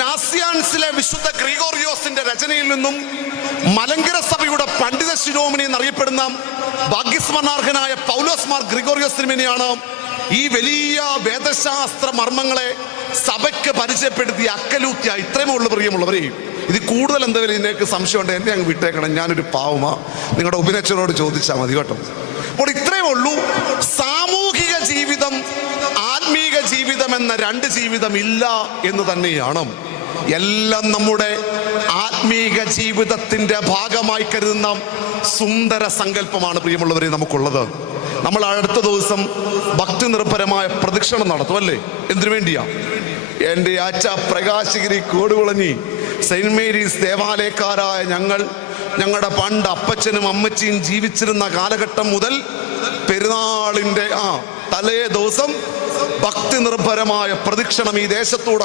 നാസിയാൻസിലെ വിശുദ്ധ ഗ്രിഗോറിയോസിന്റെ രചനയിൽ നിന്നും മലങ്കര സഭയുടെ പണ്ഡിത ശിരോമണി എന്നറിയപ്പെടുന്ന ഭാഗ്യസ്മരണാർഹനായ പൗലോസ് മാർ ഗ്രിഗോറിയോസ് തിരുമേനിയാണ് ഈ വലിയ വേദശാസ്ത്ര മർമ്മങ്ങളെ സഭയ്ക്ക് പരിചയപ്പെടുത്തിയ അക്കലൂത്യ. ഇത്രയുമേ ഉള്ളു പ്രിയമുള്ളവരെ. ഇത് കൂടുതൽ എന്തെങ്കിലും ഇതിനേക്ക് സംശയമുണ്ട്, എന്നെ അങ്ങ് വിട്ടേക്കണം, ഞാനൊരു പാവമാ, നിങ്ങളുടെ ഉപനച്ചനോട് ചോദിച്ചാൽ മതി കേട്ടോ. അപ്പോൾ ഇത്രയേ ഉള്ളൂ. സാമൂഹിക ജീവിതം, ആത്മീക ജീവിതം എന്ന രണ്ട് ജീവിതം ഇല്ല എന്ന് തന്നെയാണ്. എല്ലാം നമ്മുടെ ആത്മീക ജീവിതത്തിന്റെ ഭാഗമായി കരുതുന്ന സുന്ദര സങ്കല്പമാണ് പ്രിയമുള്ളവരെ നമുക്കുള്ളത്. നമ്മൾ അടുത്ത ദിവസം ഭക്തി നിർഭരമായ പ്രദക്ഷിണം നടത്തും അല്ലേ? എന്തിനു വേണ്ടിയാ? എൻ്റെ അച്ഛ പ്രകാശഗിരി കോടുകുളഞ്ഞി സെയിന്റ് മേരീസ് ദേവാലയക്കാരായ ഞങ്ങളുടെ പണ്ട് അപ്പച്ചനും അമ്മച്ചിയും ജീവിച്ചിരുന്ന കാലഘട്ടം മുതൽ പെരുന്നാളിൻ്റെ തലേ ദിവസം ഭക്തി നിർഭരമായ പ്രദക്ഷിണം ഈ ദേശത്തൂടെ